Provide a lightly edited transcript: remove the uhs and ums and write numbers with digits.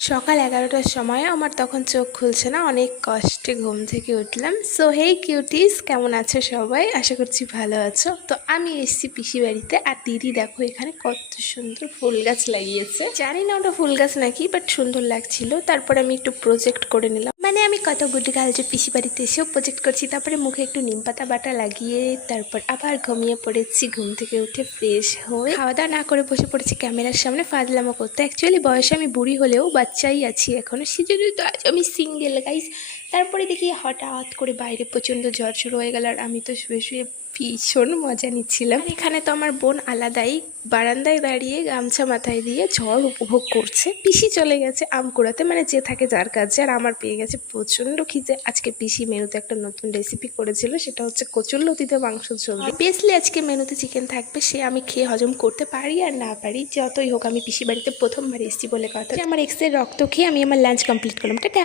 সকাল 11টার সময় আমার তখন চোখ খুলছে না, অনেক কষ্টে ঘুম থেকে উঠলাম। সো হেই কিউটিস, কেমন আছো সবাই? আশা করছি ভালো আছো। তো আমি এসেছি পিসি বাড়িতে, আর দিদি দেখো এখানে কত সুন্দর ফুল গাছ লাগিয়েছে। জানি না ওটা ফুল গাছ নাকি, বাট সুন্দর লাগছিল। তারপর আমি একটু প্রজেক্ট করে নিলাম, মানে আমি কত গুটি গাল যে পিসি বাড়িতে এসেও প্রজেক্ট করছি। তারপরে মুখে একটু নিম পাতা বাটা লাগিয়ে তারপর আবার ঘুমিয়ে পড়েছি। ঘুম থেকে উঠে ফ্রেশ হয়ে খাওয়া দাওয়া না করে বসে পড়েছি ক্যামেরার সামনে ফাজলামো করতে। অ্যাকচুয়ালি বয়সে আমি বুড়ি হলেও বাচ্চাই আছি এখনো, সেজন্য তো আজ আমি সিঙ্গেল গাইস। তারপরে দেখি হঠাৎ করে বাইরে প্রচণ্ড ঝড় শুরু হয়ে গেল, আর আমি তো শুয়ে শুয়ে ভীষণ মজা নিচ্ছিলাম। আর এখানে তো আমার বোন আলাদাই বারান্দায় দাঁড়িয়ে গামছা মাথায় দিয়ে ঝড় উপভোগ করছে। পিসি চলে গেছে আম কুড়াতে, মানে যে থাকে যার কাছে। আর আমার পেয়ে গেছে প্রচণ্ড খিদে। আজকে পিসি মেনুতে একটা নতুন রেসিপি করেছিল, সেটা হচ্ছে কচুরলতিতে মাংস ঝোল। অবভিয়াসলি আজকে মেনুতে চিকেন থাকবে, সে আমি খেয়ে হজম করতে পারি আর না পারি, যতই হোক আমি পিসি বাড়িতে প্রথমবার এসেছি বলে কথা। আমার এক্সের রক্ত খেয়ে আমি আমার লাঞ্চ কমপ্লিট করলাম। টাটা।